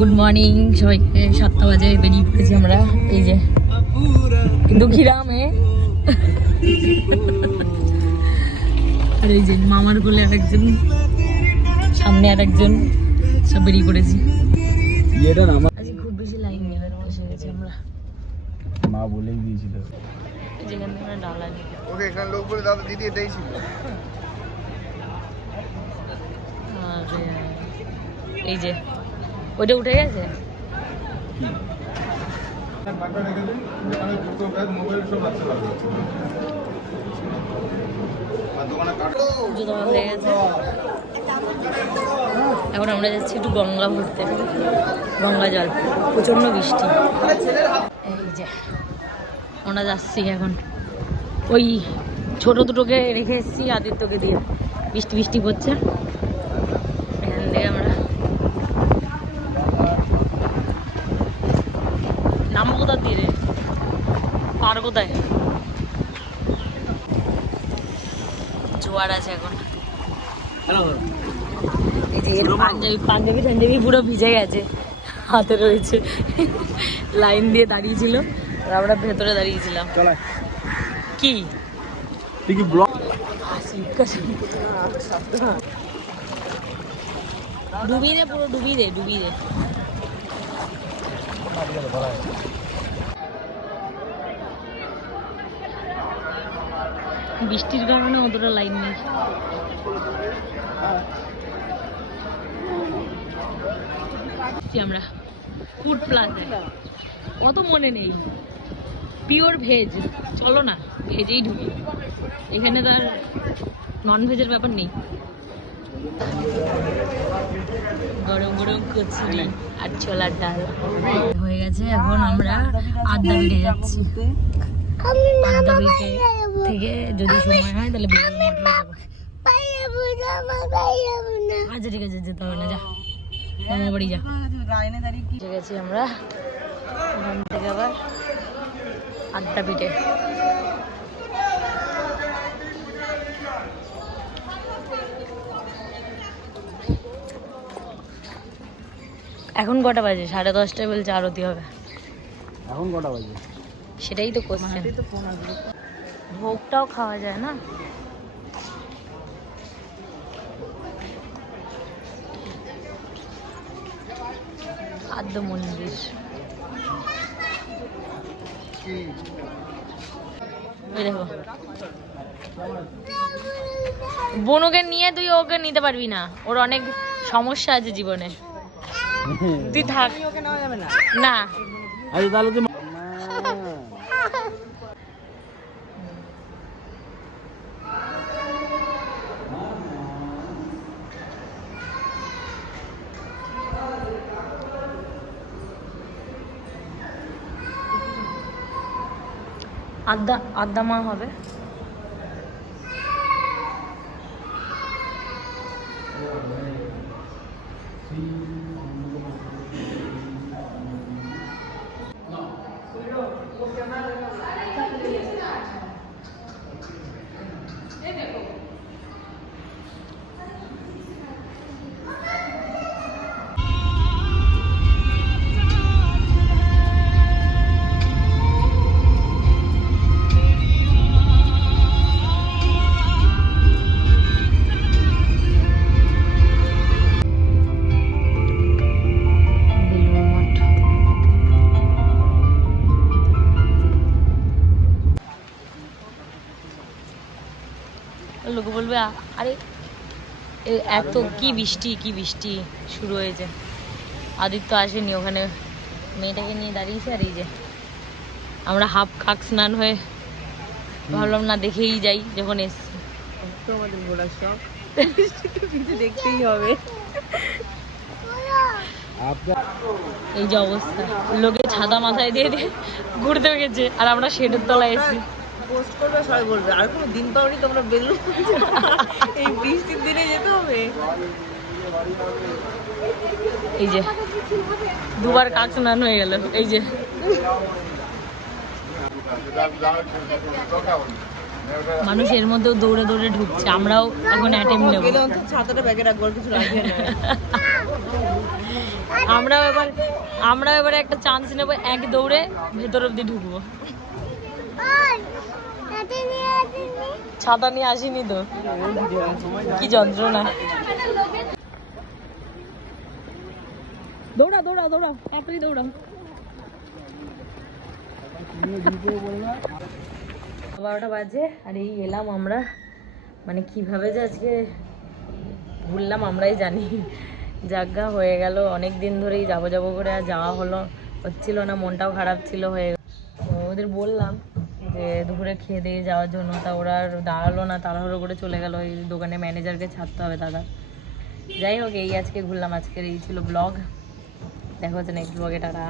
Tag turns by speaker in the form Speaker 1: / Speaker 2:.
Speaker 1: Good morning সবাইকে সাতটা বাজে বেরিয়ে পড়েছি আমরা। এই যে কিন্তু ঘিরামে আর এই যে মামার কোলে আরেকজন সামনে আর একজন সব বেরিয়ে পড়েছি। আজকে খুব বেশি লাইন নেই বসে গেছি আমরা।
Speaker 2: মা বলেই দিয়েছিল।
Speaker 1: যেখান থেকে ডালা
Speaker 3: ওকে এখানে লোক বলে দাদা দিদি এটাই ছিল।
Speaker 1: এই যে ওইটা উঠে গেছে? এখন আমরা যাচ্ছি একটু গঙ্গা ভরতে গঙ্গা জল। প্রচণ্ড বৃষ্টি। এই যে, আমরা যাচ্ছি এখন। ওই ছোট দুটোকে রেখে এসেছি, আদিত্যকে দিয়ে। বৃষ্টি বৃষ্টি পড়ছে এখান থেকে আমরা নামবো কোথার দিয়ে রে পার কোথায়? জোয়ার আছে এখন। এই যে এর পাঞ্জাবি পাঞ্জাবি টাঞ্জাবি পুরো ভিজে গেছে। হাতে রয়েছে। লাইন দিয়ে দাঁড়িয়েছিল আর আমরা ভেতরে দাঁড়িয়েছিলাম। কি?
Speaker 2: তুই কি ব্লগ
Speaker 1: ডুবি দে পুরো ডুবি দে ডুবি দে। বৃষ্টির কারণে অতটা লাইন নেই। আমরা ফুড প্লাজায়। অত মনে নেই। Pure veg. চলো না ভেজেই ঢুকি। এখানে তো আর নন ভেজের ব্যাপার নেই। গরম গরম কচুরি আর ছোলার ডাল। হয়ে গেছে এখন আমরা আড্ডা বেড়ে যাচ্ছি। আড্ডা বেড়ে থেকে যদি সময় হয় তাহলে আচ্ছা ঠিক আছে যেতে হবে না যা। মামা বাড়ি যা। এসে গেছি আমরা ওখান থেকে আবার আড্ডা পিঠে। এখন কটা বাজে? সাড়ে দশটায় বলছে আরতি হবে।
Speaker 2: এখন কটা বাজে?
Speaker 1: সেটাই তো কোশ্চেন ভোগটাও খাওয়া যায় না? আদ্য মন্দির। দেখো। বনুকে নিয়ে তুই ওকে নিতে পারবি না। ওর অনেক সমস্যা আছে জীবনে। তুই থাক। না।
Speaker 2: আড্ডা
Speaker 1: আদ্যা মা হবে। লোকে আরে এত কি বৃষ্টি কি বৃষ্টি শুরু হয়েছে। আদিত্য আসেনি ওখানে। মেয়েটাকে নিয়ে দাঁড়িয়েছে আর এই যে আমরা হাফ কাক স্নান হয়ে ভাবলাম না দেখেই যাই যখন এসছি।
Speaker 4: আমাদের ঘোরার শখ। কিছু দেখতেই হবে।
Speaker 1: এই যে অবস্থা। লোকে ছাতা মাথায় দিয়ে দিয়ে ঘুরতে গেছে আর আমরা শেডের তলায় এসেছি।
Speaker 4: পোস্ট করবে সবাই বলবে আর কোনো দিন পাওনি তোমরা বেলুন এই বৃষ্টির দিনে যেতে হবে?
Speaker 1: এই যে দুবার কাক স্নান হয়ে গেল এই যে। মানুষ এর মধ্যেও দৌড়ে দৌড়ে ঢুকছে আমরাও এখন অ্যাটেম্প নেব।
Speaker 4: ছাতাটা ব্যাগে রাখব কিছু রাখবে না।
Speaker 1: আমরা এবার আমরা এবারে একটা চান্স নেব এক দৌড়ে ভেতর অব্দি ঢুকবো। ছাতা নিয়ে আসিনি তো। কি যন্ত্রণা। দৌড়া দৌড়া দৌড়া, তাড়াতাড়ি দৌড়াও বারোটা বাজে, আর এই এলাম আমরা। মানে কীভাবে যে আজকে ঘুরলাম আমরাই জানি। জাগা হয়ে গেল অনেক দিন ধরেই যাব যাব করে আর যাওয়া হলো, হচ্ছিল না, মনটাও খারাপ ছিল হয়ে। ওদের বললাম যে দুপুরে খেয়ে দিয়ে যাওয়ার জন্য, তা ওরা দাঁড়াল না, তাড়াহুড়ো করে চলে গেল। ওই দোকানে ম্যানেজারকে ছাড়তে হবে দাদা। যাই হোক, এই আজকে ঘুরলাম। আজকের এই ছিল ব্লগ দেখা হচ্ছে নেক্সট ব্লগে টাটা।